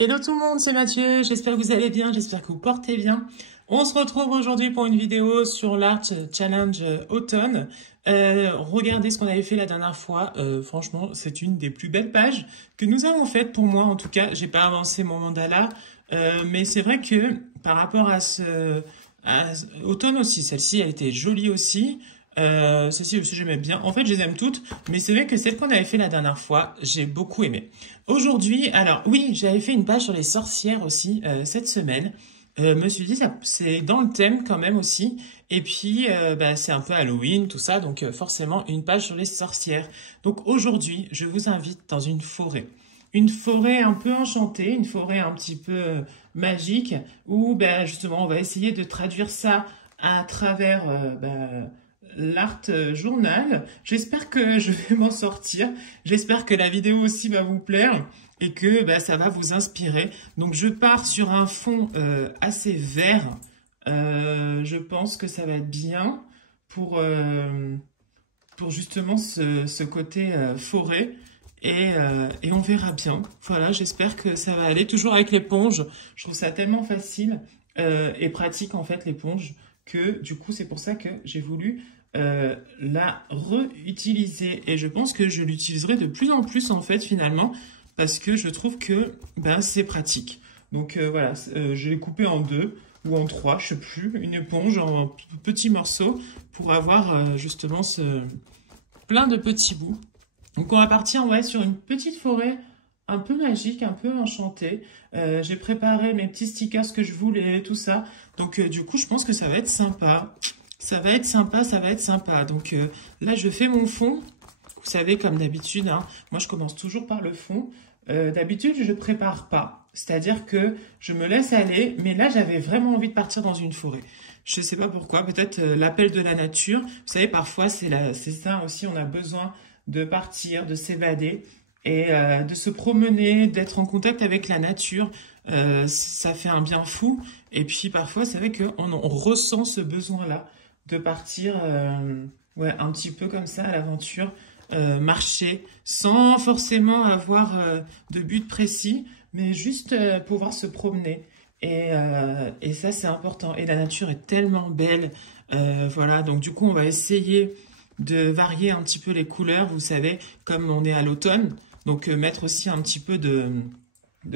Hello tout le monde, c'est Mathieu, j'espère que vous allez bien, j'espère que vous portez bien. On se retrouve aujourd'hui pour une vidéo sur l'Art Challenge Automne. Regardez ce qu'on avait fait la dernière fois, franchement c'est une des plus belles pages que nous avons faites pour moi. En tout cas, j'ai pas avancé mon mandala, mais c'est vrai que par rapport à Automne aussi, celle-ci elle était jolie aussi. Celle-ci aussi j'aimais bien. En fait, je les aime toutes, mais c'est vrai que celle qu'on avait fait la dernière fois, j'ai beaucoup aimé. Aujourd'hui, alors oui, j'avais fait une page sur les sorcières aussi cette semaine. Me suis dit, c'est dans le thème quand même aussi. Et puis, c'est un peu Halloween, tout ça, donc forcément une page sur les sorcières. Donc aujourd'hui, je vous invite dans une forêt. Une forêt un peu enchantée, une forêt un petit peu magique, où justement on va essayer de traduire ça à travers l'art journal. J'espère que je vais m'en sortir. J'espère que la vidéo aussi va vous plaire et que ça va vous inspirer. Donc je pars sur un fond assez vert. Je pense que ça va être bien pour justement ce côté forêt. Et on verra bien. Voilà, j'espère que ça va aller. Toujours avec l'éponge. Je trouve ça tellement facile et pratique en fait l'éponge que du coup c'est pour ça que j'ai voulu la réutiliser. Et je pense que je l'utiliserai de plus en plus en fait finalement parce que je trouve que c'est pratique. Donc voilà, je l'ai coupé en deux ou en trois, je sais plus, une éponge en petits morceaux pour avoir justement plein de petits bouts. Donc on va partir sur une petite forêt un peu magique, un peu enchantée. J'ai préparé mes petits stickers que je voulais, tout ça. Donc du coup, je pense que ça va être sympa. Ça va être sympa, ça va être sympa. Donc là, je fais mon fond. Vous savez, comme d'habitude, hein, moi je commence toujours par le fond. D'habitude, je ne prépare pas. C'est-à-dire que je me laisse aller. Mais là, j'avais vraiment envie de partir dans une forêt. Je ne sais pas pourquoi. Peut-être l'appel de la nature. Vous savez, parfois, c'est ça aussi. On a besoin de partir, de s'évader et de se promener, d'être en contact avec la nature. Ça fait un bien fou. Et puis parfois, c'est vrai qu'on ressent ce besoin-là de partir un petit peu comme ça à l'aventure, marcher sans forcément avoir de but précis, mais juste pouvoir se promener. Et ça, c'est important. Et la nature est tellement belle. Voilà, donc du coup, on va essayer de varier un petit peu les couleurs, vous savez, comme on est à l'automne. Donc mettre aussi un petit peu de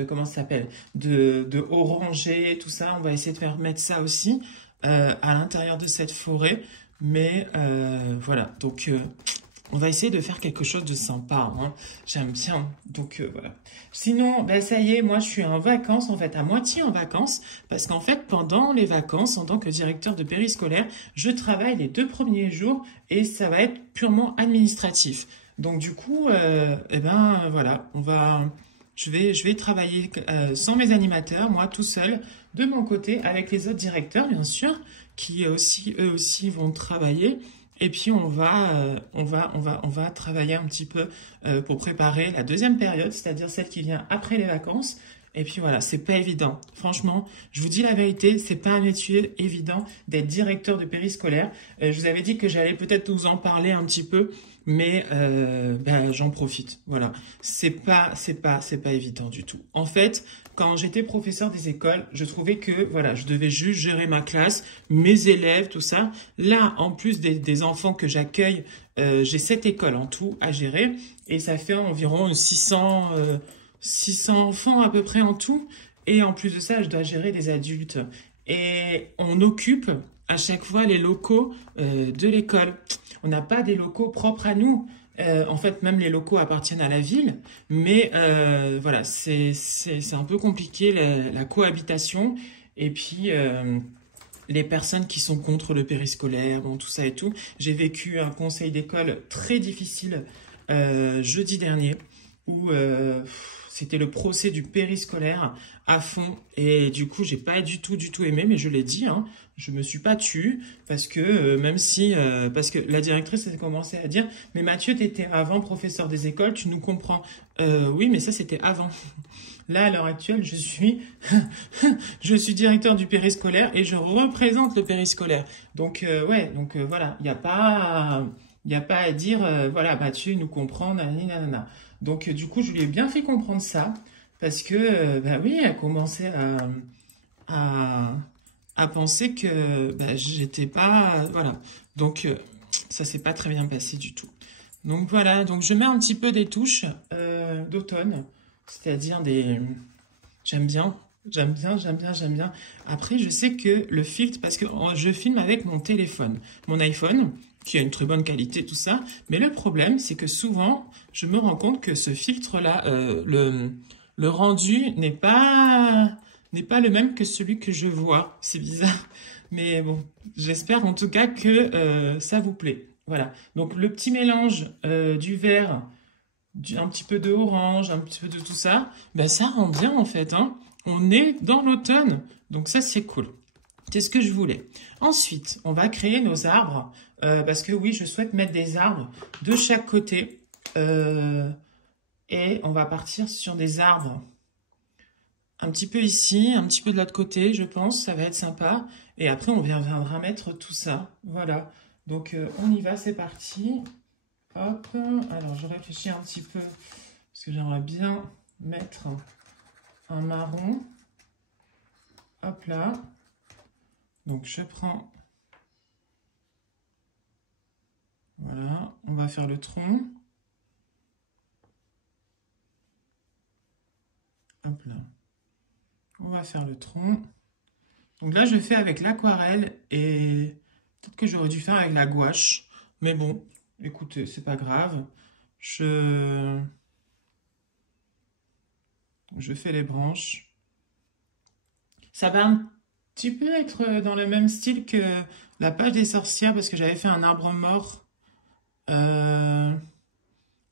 comment ça s'appelle, de orangé, tout ça. On va essayer de mettre ça aussi à l'intérieur de cette forêt. Mais voilà, donc on va essayer de faire quelque chose de sympa, hein. J'aime bien, donc voilà. Sinon, ça y est, moi je suis en vacances, en fait, à moitié en vacances, parce qu'en fait, pendant les vacances, en tant que directeur de périscolaire, je travaille les 2 premiers jours et ça va être purement administratif. Donc du coup, voilà, je vais travailler sans mes animateurs, moi tout seul, de mon côté, avec les autres directeurs, bien sûr, qui eux aussi vont travailler. Et puis on va travailler un petit peu pour préparer la deuxième période, c'est-à-dire celle qui vient après les vacances. Et puis voilà, c'est pas évident. Franchement, je vous dis la vérité, c'est pas un métier évident d'être directeur de périscolaire. Je vous avais dit que j'allais peut-être vous en parler un petit peu, mais j'en profite. Voilà, c'est pas évident du tout. En fait, quand j'étais professeur des écoles, je trouvais que voilà, je devais juste gérer ma classe, mes élèves, tout ça. Là, en plus des enfants que j'accueille, j'ai 7 écoles en tout à gérer et ça fait environ 600 enfants à peu près en tout. Et en plus de ça, je dois gérer des adultes. Et on occupe à chaque fois les locaux de l'école. On n'a pas des locaux propres à nous. En fait, même les locaux appartiennent à la ville. Mais voilà, c'est un peu compliqué la cohabitation. Et puis, les personnes qui sont contre le périscolaire, bon, tout ça et tout. J'ai vécu un conseil d'école très difficile jeudi dernier où c'était le procès du périscolaire à fond et du coup j'ai pas du tout aimé, mais je l'ai dit, hein, je me suis pas tue parce que parce que la directrice a commencé à dire mais Mathieu, t'étais avant professeur des écoles, tu nous comprends. Oui, mais ça c'était avant. Là à l'heure actuelle je suis directeur du périscolaire et je représente le périscolaire. Donc voilà, il y a pas à dire voilà Mathieu nous comprend, nanana. Donc du coup je lui ai bien fait comprendre ça parce que, bah oui, elle commençait à, à penser que bah, j'étais pas... Voilà. Donc, ça s'est pas très bien passé du tout. Donc voilà, donc je mets un petit peu des touches d'automne, c'est-à-dire des... J'aime bien, j'aime bien, j'aime bien, j'aime bien. Après, je sais que le filtre, parce que je filme avec mon téléphone, mon iPhone, qui a une très bonne qualité, tout ça. Mais le problème, c'est que souvent, je me rends compte que ce filtre-là, le rendu n'est pas le même que celui que je vois. C'est bizarre. Mais bon, j'espère en tout cas que ça vous plaît. Voilà. Donc, le petit mélange du vert, un petit peu de orange, un petit peu de tout ça, ben ça rend bien en fait, hein. On est dans l'automne, donc ça c'est cool. C'est ce que je voulais. Ensuite, on va créer nos arbres, parce que oui, je souhaite mettre des arbres de chaque côté, et on va partir sur des arbres un petit peu ici, un petit peu de l'autre côté, je pense, ça va être sympa. Et après, on viendra mettre tout ça, voilà. Donc, on y va, c'est parti. Hop, alors je réfléchis un petit peu, parce que j'aimerais bien mettre un marron. Hop là. Donc je prends, voilà, on va faire le tronc. Hop là. On va faire le tronc. Donc là, je fais avec l'aquarelle et peut-être que j'aurais dû faire avec la gouache. Mais bon, écoutez, c'est pas grave. Je fais les branches. Ça va un petit peu être dans le même style que la page des sorcières parce que j'avais fait un arbre mort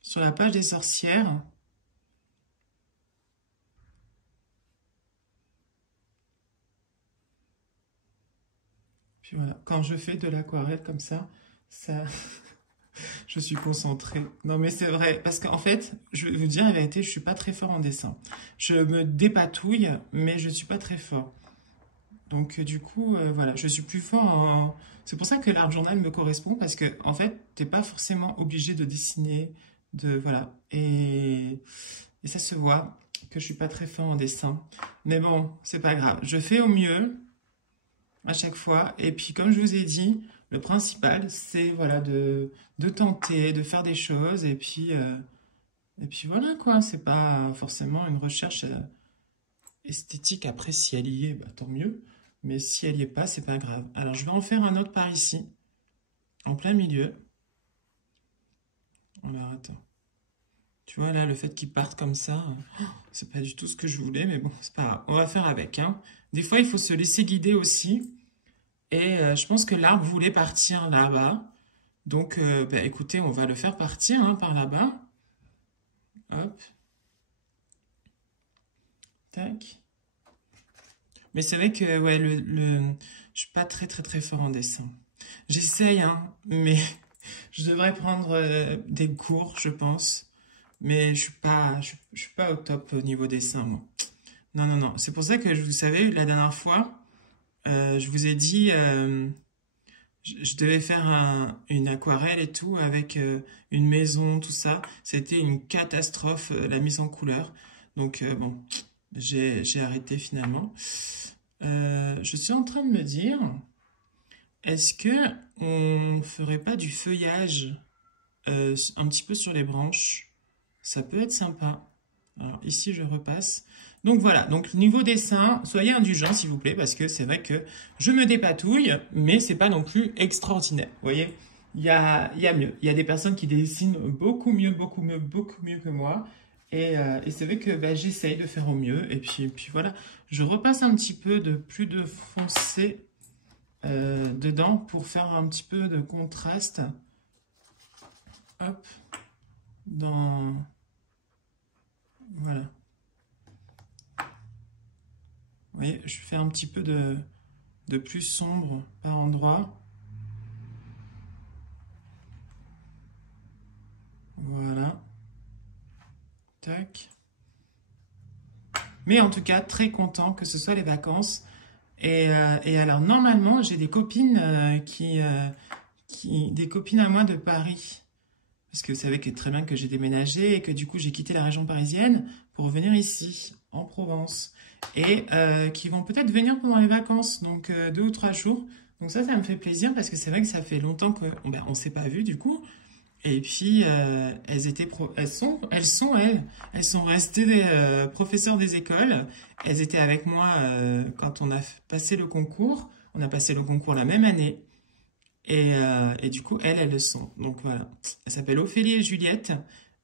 sur la page des sorcières. Puis voilà, quand je fais de l'aquarelle comme ça, je suis concentrée. Non mais c'est vrai, parce qu'en fait, je vais vous dire la vérité, je suis pas très fort en dessin. Je me dépatouille, mais je suis pas très fort. Donc du coup, voilà, je suis plus fort en... C'est pour ça que l'art journal me correspond, parce que en fait, t'es pas forcément obligé de dessiner, voilà. Et ça se voit que je suis pas très fort en dessin. Mais bon, c'est pas grave. Je fais au mieux à chaque fois. Et puis, comme je vous ai dit, le principal, c'est voilà, de tenter, de faire des choses. Et puis voilà quoi. C'est pas forcément une recherche esthétique. Après, si elle y est, bah, tant mieux. Mais si elle y est pas, c'est pas grave. Alors, je vais en faire un autre par ici, en plein milieu. Alors, attends. Tu vois, là, le fait qu'il parte comme ça, c'est pas du tout ce que je voulais, mais bon, c'est pas grave. On va faire avec, hein. Des fois, il faut se laisser guider aussi. Et je pense que l'arbre voulait partir là-bas. Donc, bah, écoutez, on va le faire partir hein, par là-bas. Hop. Tac. Mais c'est vrai que ouais, je suis pas très très très fort en dessin. J'essaye, hein, mais je devrais prendre des cours, je pense. Mais je suis pas au top au niveau dessin, moi. Non, non, non. C'est pour ça que vous savez, la dernière fois, je vous ai dit, je devais faire une aquarelle et tout avec une maison, tout ça. C'était une catastrophe, la mise en couleur. Donc bon, j'ai arrêté finalement. Je suis en train de me dire, est-ce que on ferait pas du feuillage un petit peu sur les branches? Ça peut être sympa. Alors ici, je repasse. Donc voilà, donc niveau dessin, soyez indulgents s'il vous plaît, parce que c'est vrai que je me dépatouille, mais c'est pas non plus extraordinaire. Vous voyez, il y a mieux. Il y a des personnes qui dessinent beaucoup mieux, beaucoup mieux, beaucoup mieux que moi. Et c'est vrai que bah, j'essaye de faire au mieux. Et puis voilà, je repasse un petit peu de plus de foncé dedans pour faire un petit peu de contraste. Hop, dans... Voilà. Vous voyez, je fais un petit peu de plus sombre par endroit. Voilà. Tac. Mais en tout cas, très content que ce soit les vacances. Et alors, normalement, j'ai des copines des copines à moi de Paris Parce que vous savez que très bien que j'ai déménagé et que du coup, j'ai quitté la région parisienne pour venir ici, en Provence. Et qui vont peut-être venir pendant les vacances, donc 2 ou 3 jours. Donc ça me fait plaisir parce que c'est vrai que ça fait longtemps que on s'est pas vu du coup. Et puis elles sont restées des professeurs des écoles. Elles étaient avec moi quand on a passé le concours. On a passé le concours la même année. Et du coup, elles le sont. Donc voilà. Elles s'appellent Ophélie et Juliette.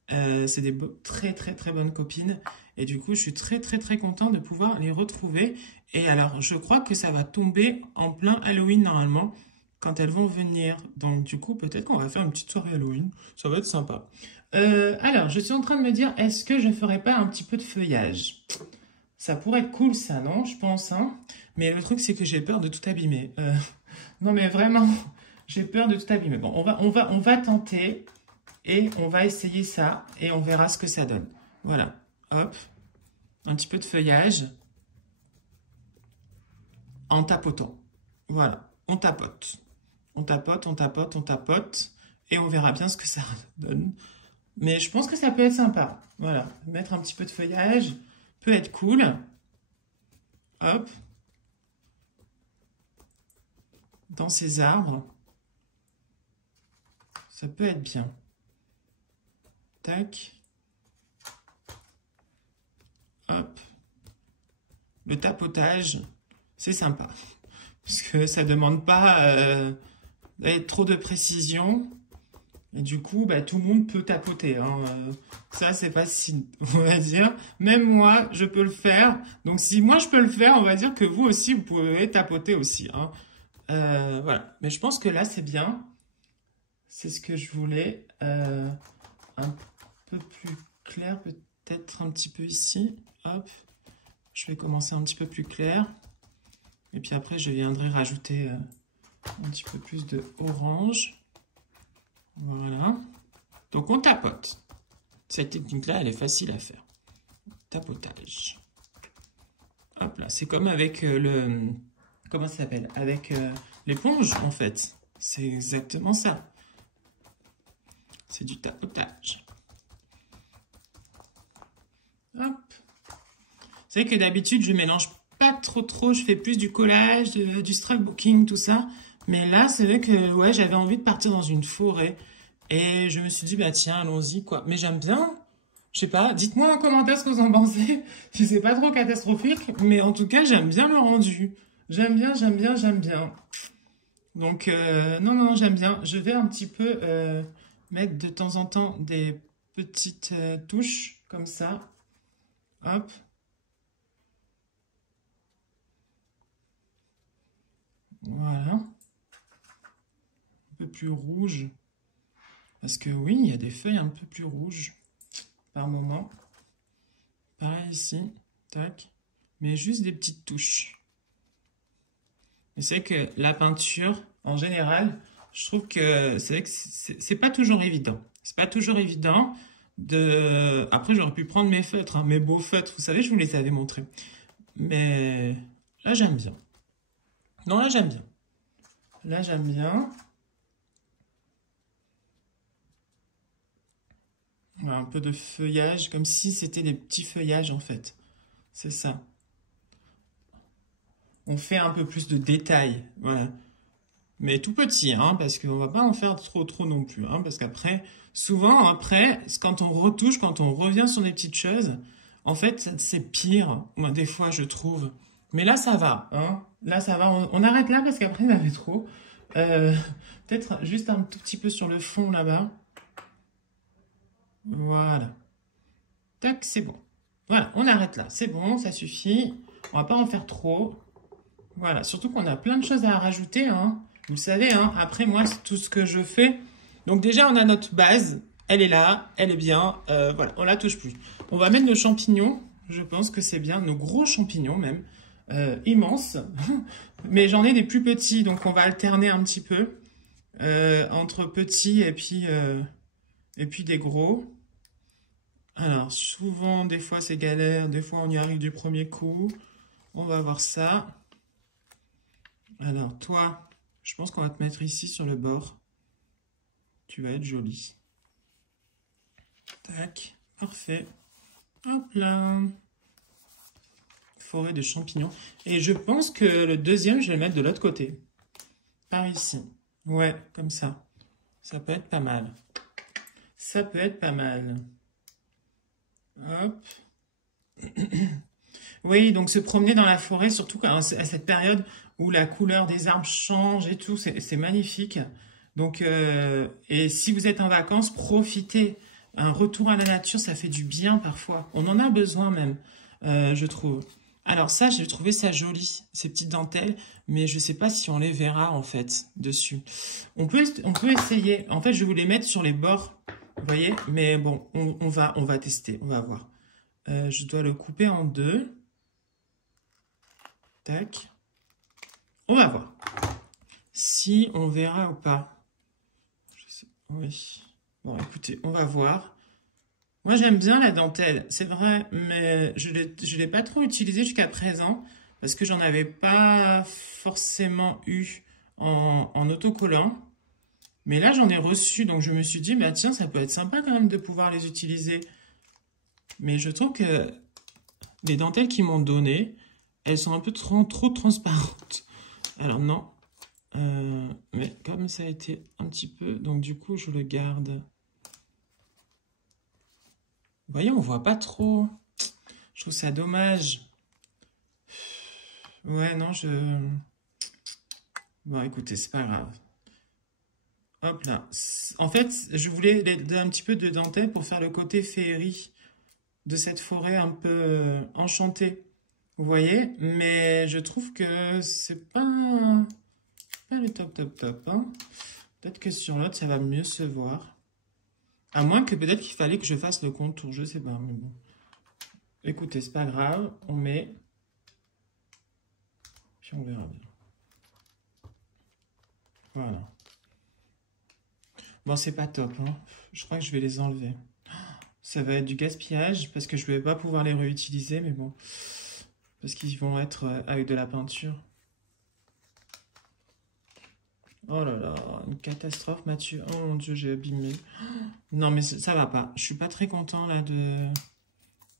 C'est des très très très bonnes copines. Et du coup, je suis très très très content de pouvoir les retrouver. Et alors, je crois que ça va tomber en plein Halloween normalement, quand elles vont venir. Donc du coup, peut-être qu'on va faire une petite soirée Halloween. Ça va être sympa. Alors, je suis en train de me dire, est-ce que je ferais pas un petit peu de feuillage? Ça pourrait être cool ça, non? Je pense, hein. Mais le truc, c'est que j'ai peur de tout abîmer. Non mais vraiment, j'ai peur de tout abîmer. Bon, on va tenter et on va essayer ça et on verra ce que ça donne. Voilà, hop, un petit peu de feuillage en tapotant. Voilà, on tapote. On tapote, on tapote, on tapote et on verra bien ce que ça donne. Mais je pense que ça peut être sympa. Voilà, mettre un petit peu de feuillage peut être cool. Hop. Dans ces arbres. Ça peut être bien. Tac. Hop. Le tapotage, c'est sympa. Parce que ça demande pas trop de précision. Et du coup, bah, tout le monde peut tapoter. Hein. Ça, c'est facile, on va dire. Même moi, je peux le faire. Donc, si moi, je peux le faire, on va dire que vous aussi, vous pouvez tapoter aussi. Hein. Voilà. Mais je pense que là, c'est bien. C'est ce que je voulais. Un peu plus clair, peut-être un petit peu ici. Hop. Je vais commencer un petit peu plus clair. Et puis après, je viendrai rajouter un petit peu plus de orange. Voilà. Donc, on tapote. Cette technique-là, elle est facile à faire. Tapotage. Hop là. C'est comme avec le... Comment ça s'appelle? Avec l'éponge, en fait. C'est exactement ça. C'est du tapotage. Hop. Vous savez que d'habitude, je mélange pas trop. Je fais plus du collage, du scrapbooking, tout ça. Mais là, c'est vrai que ouais, j'avais envie de partir dans une forêt. Et je me suis dit, bah tiens, allons-y, quoi. Mais j'aime bien. Je sais pas, dites-moi en commentaire ce que vous en pensez. Si c'est pas trop catastrophique, mais en tout cas, j'aime bien le rendu. J'aime bien. Donc, non, j'aime bien. Je vais un petit peu mettre de temps en temps des petites touches comme ça. Hop. Voilà. Un peu plus rouge. Parce que oui, il y a des feuilles un peu plus rouges par moment. Pareil ici. Tac. Mais juste des petites touches. Et c'est que la peinture, en général, je trouve que c'est pas toujours évident. C'est pas toujours évident de... Après, j'aurais pu prendre mes feutres, hein, mes beaux feutres. Vous savez, je vous les avais montrés. Mais là, j'aime bien. Non, là, j'aime bien. Là, j'aime bien. Voilà, un peu de feuillage, comme si c'était des petits feuillages, en fait. C'est ça. On fait un peu plus de détails, voilà. Mais tout petit, hein, parce qu'on va pas en faire trop non plus, hein, parce qu'après, souvent, après, quand on retouche, quand on revient sur des petites choses, en fait, c'est pire, moi, des fois, je trouve. Mais là, ça va, hein. Là, ça va. On arrête là, parce qu'après, il y en avait trop. Peut-être juste un tout petit peu sur le fond, là-bas. Voilà. Tac, c'est bon. Voilà, on arrête là. C'est bon, ça suffit. On va pas en faire trop. Voilà, surtout qu'on a plein de choses à rajouter, hein. Vous le savez, hein. Après, moi, c'est tout ce que je fais. Donc déjà, on a notre base. Elle est là, elle est bien. Voilà, on la touche plus. On va mettre nos champignons. Je pense que c'est bien. Nos gros champignons, même. Immenses. Mais j'en ai des plus petits, donc on va alterner un petit peu. Entre petits et puis des gros. Alors, souvent, des fois, c'est galère. Des fois, on y arrive du premier coup. On va voir ça. Alors, toi, je pense qu'on va te mettre ici sur le bord. Tu vas être jolie. Tac, parfait. Hop là. Forêt de champignons. Et je pense que le deuxième, je vais le mettre de l'autre côté. Par ici. Ouais, comme ça. Ça peut être pas mal. Ça peut être pas mal. Hop. Oui, donc se promener dans la forêt, surtout à cette période où la couleur des arbres change et tout, c'est magnifique. Donc, et si vous êtes en vacances, profitez. Un retour à la nature, ça fait du bien parfois. On en a besoin même, je trouve. Alors ça, j'ai trouvé ça joli, ces petites dentelles, mais je sais pas si on les verra en fait dessus. On peut essayer. En fait, je vais vous les mettre sur les bords, vous voyez. Mais bon, on va tester, on va voir. Je dois le couper en deux. Tac. On va voir si on verra ou pas. Oui. Bon, écoutez, on va voir. Moi, j'aime bien la dentelle, c'est vrai, mais je l'ai pas trop utilisée jusqu'à présent parce que j'en avais pas forcément eu en autocollant. Mais là, j'en ai reçu, donc je me suis dit, bah tiens, ça peut être sympa quand même de pouvoir les utiliser. Mais je trouve que les dentelles qu'ils m'ont données, elles sont un peu trop transparentes. Alors non, mais comme ça a été un petit peu, donc du coup, je le garde. Vous voyez, on voit pas trop. Je trouve ça dommage. Ouais, non, Bon, écoutez, c'est pas grave. Hop là. En fait, je voulais un petit peu de dentelle pour faire le côté féerie de cette forêt un peu enchantée. Vous voyez? Mais je trouve que c'est pas le top, hein. Peut-être que sur l'autre, ça va mieux se voir. À moins que peut-être qu'il fallait que je fasse le contour, je sais pas, mais bon. Écoutez, c'est pas grave, on met. Puis on verra bien. Voilà. Bon, c'est pas top, hein. Je crois que je vais les enlever. Ça va être du gaspillage parce que je vais pas pouvoir les réutiliser, mais bon. Parce qu'ils vont être avec de la peinture. Oh là là, une catastrophe, Mathieu. Oh mon Dieu, j'ai abîmé. Non, mais ça va pas. Je suis pas très content là de...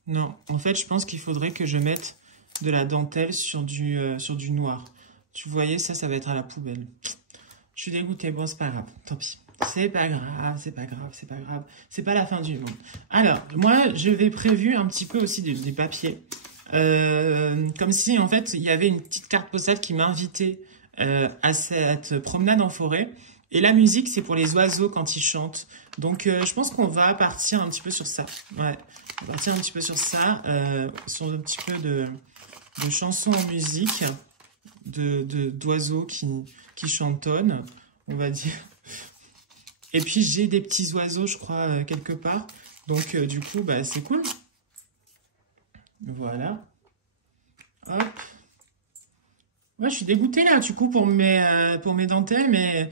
Non, en fait, je pense qu'il faudrait que je mette de la dentelle sur du noir. Tu voyais, ça va être à la poubelle. Je suis dégoûtée. Bon, c'est pas grave. Tant pis. C'est pas grave, c'est pas grave, c'est pas grave. C'est pas la fin du monde. Alors, moi, je vais prévu un petit peu aussi des papiers. Comme si, en fait, il y avait une petite carte postale qui m'invitait à cette promenade en forêt. Et la musique, c'est pour les oiseaux quand ils chantent. Donc, je pense qu'on va partir un petit peu sur ça. Ouais, on va partir un petit peu sur ça. Sur un petit peu de chansons en musique, d'oiseaux qui chantonnent, on va dire. Et puis, j'ai des petits oiseaux, je crois, quelque part. Donc, du coup, bah, c'est cool. Voilà. Hop. Ouais, je suis dégoûtée là, du coup, pour mes dentelles, mais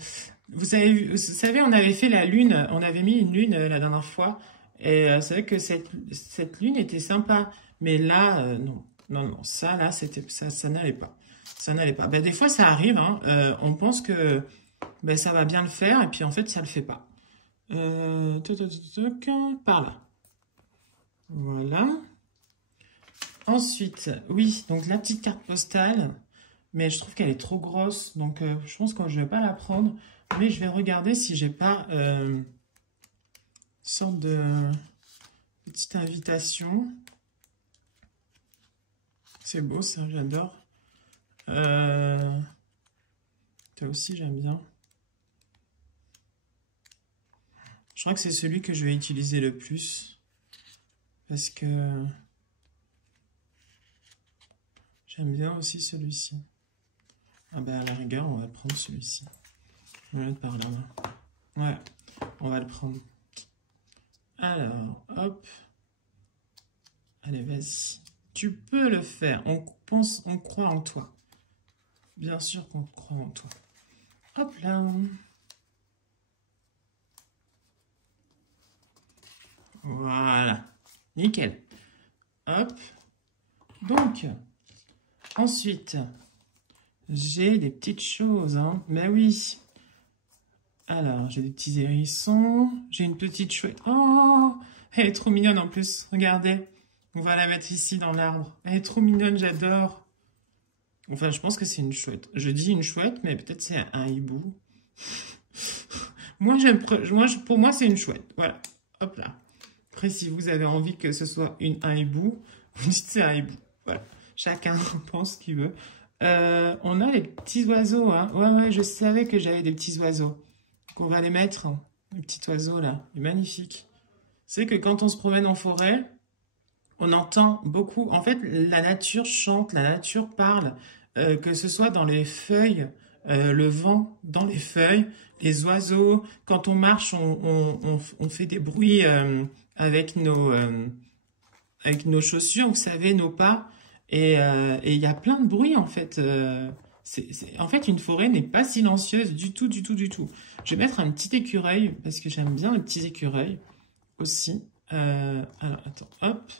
vous savez, on avait fait la lune, on avait mis une lune la dernière fois, et c'est vrai que cette lune était sympa, mais là, non, ça, là, ça n'allait pas. Ça n'allait pas. Ben, des fois, ça arrive, hein, on pense que ben, ça va bien le faire, et puis en fait, ça le fait pas. Par là. Voilà. Ensuite, oui, donc la petite carte postale. Mais je trouve qu'elle est trop grosse, donc je pense que je ne vais pas la prendre. Mais je vais regarder si j'ai pas une sorte de petite invitation. C'est beau ça, j'adore. Ça aussi, j'aime bien. Je crois que c'est celui que je vais utiliser le plus. Parce que j'aime bien aussi celui-ci. Ah ben à la rigueur, on va prendre celui-ci. On va le mettre par là. Ouais, on va le prendre. Alors, hop. Allez, vas-y. Tu peux le faire. On croit en toi. Bien sûr qu'on croit en toi. Hop là. Voilà. Nickel. Hop. Donc, ensuite... J'ai des petites choses, hein. Mais oui. Alors, j'ai des petits hérissons. J'ai une petite chouette. Oh, Elle est trop mignonne en plus. Regardez. On va la mettre ici dans l'arbre. Elle est trop mignonne, j'adore. Enfin, je pense que c'est une chouette. Je dis une chouette, mais peut-être c'est un hibou. Pour moi, c'est une chouette. Voilà. Hop là. Après, si vous avez envie que ce soit un hibou, vous dites c'est un hibou. Voilà. Chacun pense ce qu'il veut. On a les petits oiseaux. Hein. Ouais, je savais que j'avais des petits oiseaux. Donc, on va les mettre. Hein. Les petits oiseaux, là. Il est magnifique. C'est que quand on se promène en forêt, on entend beaucoup. En fait, la nature chante, la nature parle. Que ce soit dans les feuilles, le vent dans les feuilles, les oiseaux. Quand on marche, on fait des bruits avec nos chaussures, vous savez, nos pas. Et il y a plein de bruits, en fait. En fait, une forêt n'est pas silencieuse du tout, du tout, du tout. Je vais mettre un petit écureuil, parce que j'aime bien les petits écureuils aussi. Alors, attends, hop.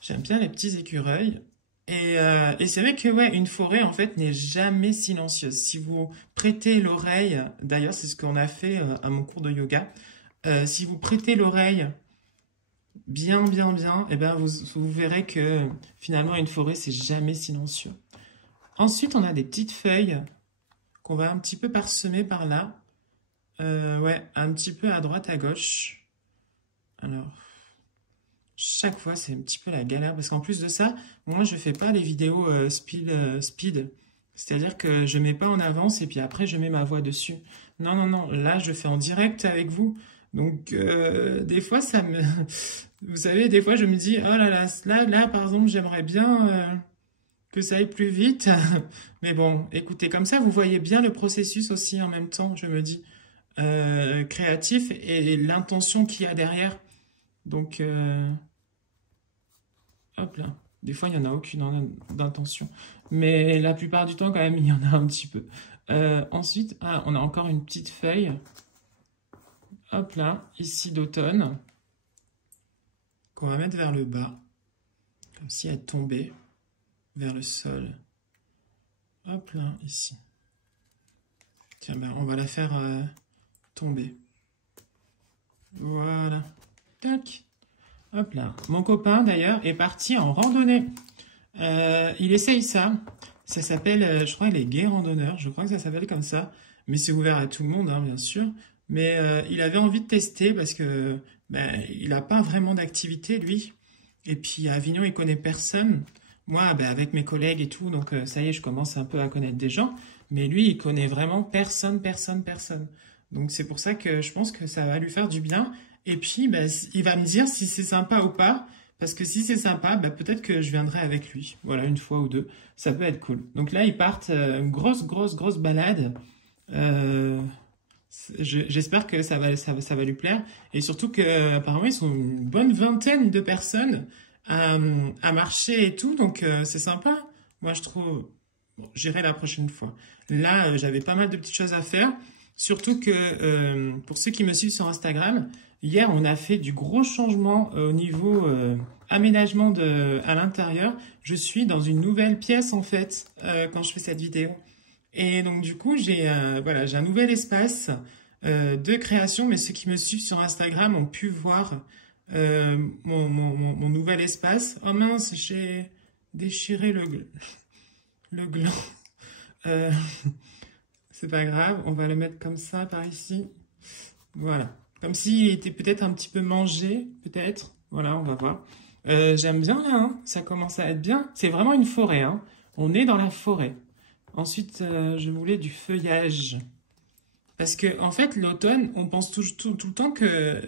J'aime bien les petits écureuils. Et c'est vrai que ouais, une forêt en fait n'est jamais silencieuse. Si vous prêtez l'oreille, d'ailleurs c'est ce qu'on a fait à mon cours de yoga, si vous prêtez l'oreille bien, et ben vous verrez que finalement une forêt c'est jamais silencieux. Ensuite on a des petites feuilles qu'on va un petit peu parsemer par là. Ouais, un petit peu à droite, à gauche. Alors... Chaque fois, c'est un petit peu la galère. Parce qu'en plus de ça, moi, je fais pas les vidéos speed. C'est-à-dire que je mets pas en avance et puis après, je mets ma voix dessus. Non. Là, je fais en direct avec vous. Donc, des fois, ça me... Vous savez, des fois, je me dis, oh là, par exemple, j'aimerais bien que ça aille plus vite. Mais bon, écoutez, comme ça, vous voyez bien le processus aussi en même temps, je me dis, créatif et l'intention qu'il y a derrière. Donc, hop là. Des fois, il n'y en a aucune d'intention. Mais la plupart du temps, quand même, il y en a un petit peu. Ensuite, on a encore une petite feuille. Hop là, ici d'automne. Qu'on va mettre vers le bas. Comme si elle tombait vers le sol. Hop là, ici. Tiens, ben, on va la faire tomber. Voilà. Tac. Hop là. Mon copain, d'ailleurs, est parti en randonnée. Il essaye ça. Ça s'appelle, je crois, les gays randonneurs. Je crois que ça s'appelle comme ça. Mais c'est ouvert à tout le monde, hein, bien sûr. Mais il avait envie de tester parce que ben, il n'a pas vraiment d'activité, lui. Et puis, à Avignon, il connaît personne. Moi, ben, avec mes collègues et tout, donc ça y est, je commence un peu à connaître des gens. Mais lui, il connaît vraiment personne. Donc, c'est pour ça que je pense que ça va lui faire du bien. Et puis, bah, il va me dire si c'est sympa ou pas. Parce que si c'est sympa, bah, peut-être que je viendrai avec lui. Voilà, une fois ou deux. Ça peut être cool. Donc là, ils partent une grosse balade. J'espère que ça va lui plaire. Et surtout qu'apparemment, ils sont une bonne vingtaine de personnes à marcher et tout. Donc, c'est sympa. Moi, je trouve... Bon, j'irai la prochaine fois. Là, j'avais pas mal de petites choses à faire. Surtout que pour ceux qui me suivent sur Instagram... Hier, on a fait du gros changement au niveau aménagement à l'intérieur. Je suis dans une nouvelle pièce, en fait, quand je fais cette vidéo. Et donc, du coup, j'ai un nouvel espace de création. Mais ceux qui me suivent sur Instagram ont pu voir mon nouvel espace. Oh mince, j'ai déchiré le gland. C'est pas grave, on va le mettre comme ça, par ici. Voilà. Comme s'il était peut-être un petit peu mangé, peut-être. Voilà, on va voir. J'aime bien là, hein. Ça commence à être bien. C'est vraiment une forêt, hein. On est dans la forêt. Ensuite, je voulais du feuillage. Parce que en fait, l'automne, on pense tout le temps que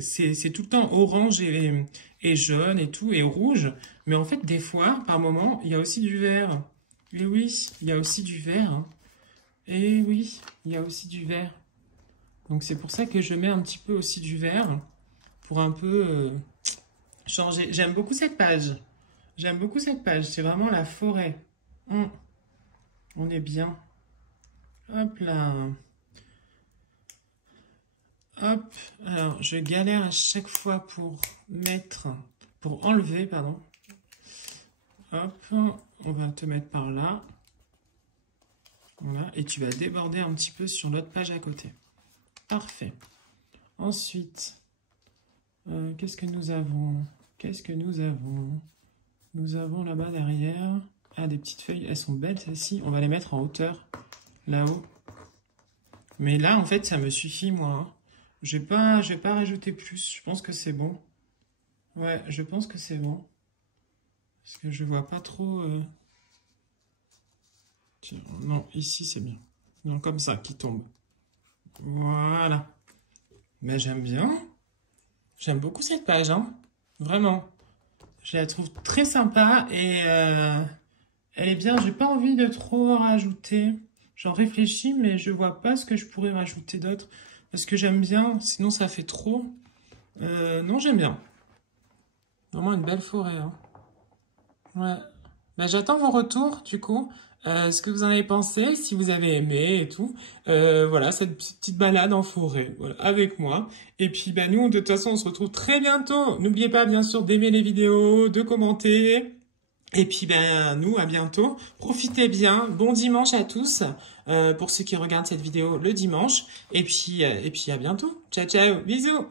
c'est tout le temps orange et jaune et tout, et rouge. Mais en fait, des fois, par moment, il y a aussi du vert. Et oui, il y a aussi du vert. Hein. Et oui, il y a aussi du vert. Donc c'est pour ça que je mets un petit peu aussi du vert pour un peu changer. J'aime beaucoup cette page. J'aime beaucoup cette page. C'est vraiment la forêt. On est bien. Hop là. Hop. Alors je galère à chaque fois pour enlever, pardon. Hop. On va te mettre par là. Voilà. Et tu vas déborder un petit peu sur l'autre page à côté. Parfait. Ensuite, Qu'est-ce que nous avons? Qu'est-ce que nous avons? Nous avons là-bas derrière... Ah, des petites feuilles. Elles sont belles, celles-ci. On va les mettre en hauteur, là-haut. Mais là, en fait, ça me suffit, moi. Hein. Je vais pas rajouter plus. Je pense que c'est bon. Ouais, je pense que c'est bon. Parce que je vois pas trop... Tiens, non, ici, c'est bien. Non, comme ça, qui tombe. Voilà. Mais j'aime bien. J'aime beaucoup cette page, hein. Vraiment. Je la trouve très sympa et elle est bien. J'ai pas envie de trop rajouter. J'en réfléchis, mais je vois pas ce que je pourrais rajouter d'autre. Parce que j'aime bien, sinon ça fait trop. Non, j'aime bien. Vraiment une belle forêt, hein. Ouais. Ben, j'attends vos retours, du coup. Ce que vous en avez pensé, si vous avez aimé et tout. Voilà, cette petite balade en forêt, voilà, avec moi. Et puis, ben, nous, de toute façon, on se retrouve très bientôt. N'oubliez pas, bien sûr, d'aimer les vidéos, de commenter. Et puis, ben, nous, à bientôt. Profitez bien. Bon dimanche à tous. Pour ceux qui regardent cette vidéo le dimanche. Et puis à bientôt. Ciao, ciao. Bisous.